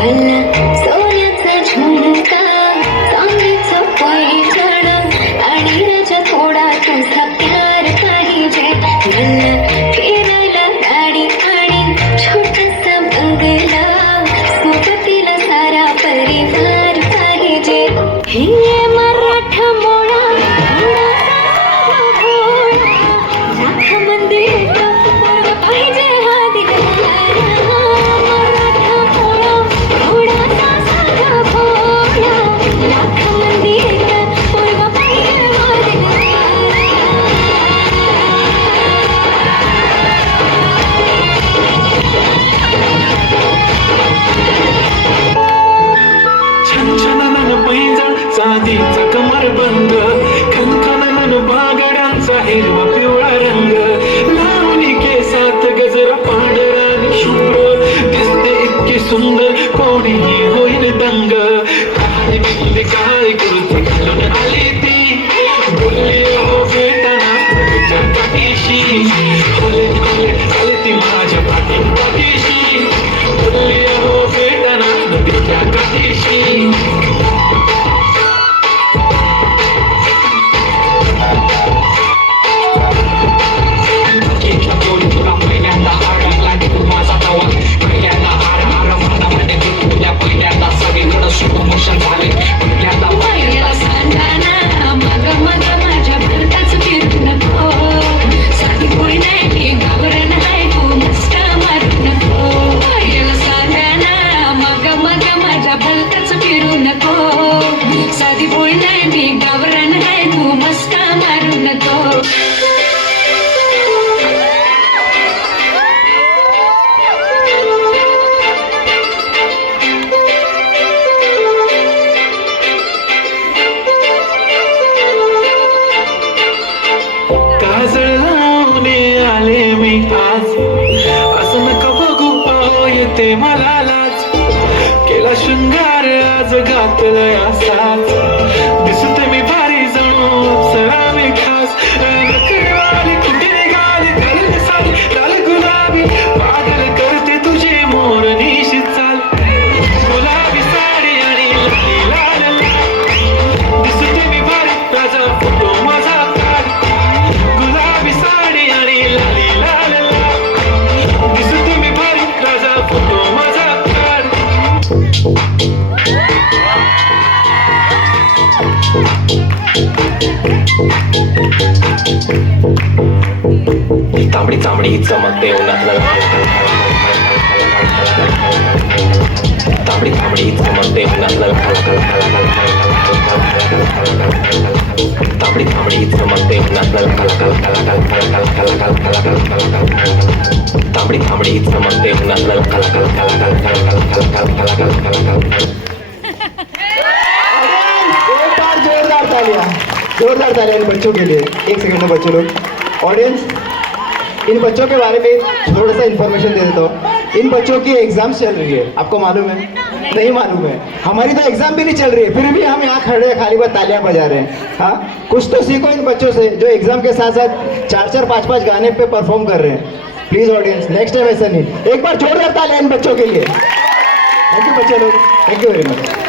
भला सोन्याचा झुमका चांदीचं पैठण आणि राजा थोडा तुझा प्यार पाहिजे भला फिरायला गाडी आणि छोटासा बंगला सोबतीला सारा परिवार पाहिजे हे मराठा मोळा लाख मंदिर पाहिजे हा दिलवारा मराठा मोळा थोडासा साधा भोळा लाख मंदिर पोरगा पाहिजे हा दिलवारा छनछनानं पैंजण चांदीचा कमरबंद खनखनानं बागड्यांचा हिरवा पिवळा रंग लावणी केसात गजरा पांढरा आणि शुभ्र दिसते इतकी सुंदर कोणीही होईल दंग काळी बिल्ली काळी कुर्ती घालून आली ती बोलली हो भेटना तुझ्या पाठीशी होले होले आली ती माझ्या पाठीशी बोलली हो भेटना नदीच्या काठीशी पायाला सांगाना मग मग माझ्या भरताच फिरू नको साधी कोणी नाही मी घाबरण आहे तू मस्का मारू नको पायाला सांगाना मग मग माझ्या भरताच फिरू नको साधी कोणी नाही मी घाबरण आहे तू मस्का मारू नको काजळ लावणे आले मी आज असं नका बघू पाहो येते मला लाज केला शृंगार आज घातलंय असाच दिसत मी भारी जणू अप्सरा मी खास नखरेवाली कुठे निघाली घालून साली लाल गुलाबी पागल करते तुझे मोर निशी चाल गुलाबी साडी आणि लाली लाल लाल दिसते मी भारी राजा फोटो माझा गुलाबी साडी आणि लाली लाल लाल दिसत मी भारी राजा फोटो माझा काढ तांबडी तांबडी चमकते उन्हातलं तांबडी तांबडी चमकते उन्हातलं तांबडी तांबडी चमकते उन्हातलं तांबडी तांबडी चमकते उन्हातलं जोरदार तालियां इन बच्चों के लिए। एक सेकंड में बच्चों लोग, ऑडियंस इन बच्चों के बारे में थोड़ा सा इन्फॉर्मेशन दे देता हूँ। इन बच्चों की एग्जाम चल रही है, आपको मालूम है? नहीं मालूम है? हमारी तो एग्जाम भी नहीं चल रही है, फिर भी हम यहाँ खड़े खाली बात तालियां बजा रहे हैं। हाँ, कुछ तो सीखो इन बच्चों से जो एग्जाम के साथ साथ 4-4, 5-5 गाने पे परफॉर्म कर रहे हैं। प्लीज ऑडियंस, नेक्स्ट टाइम ऐसा नहीं। एक बार जोरदार तालियां इन बच्चों के लिए। थैंक यू बच्चे लोग, थैंक यू वेरी मच।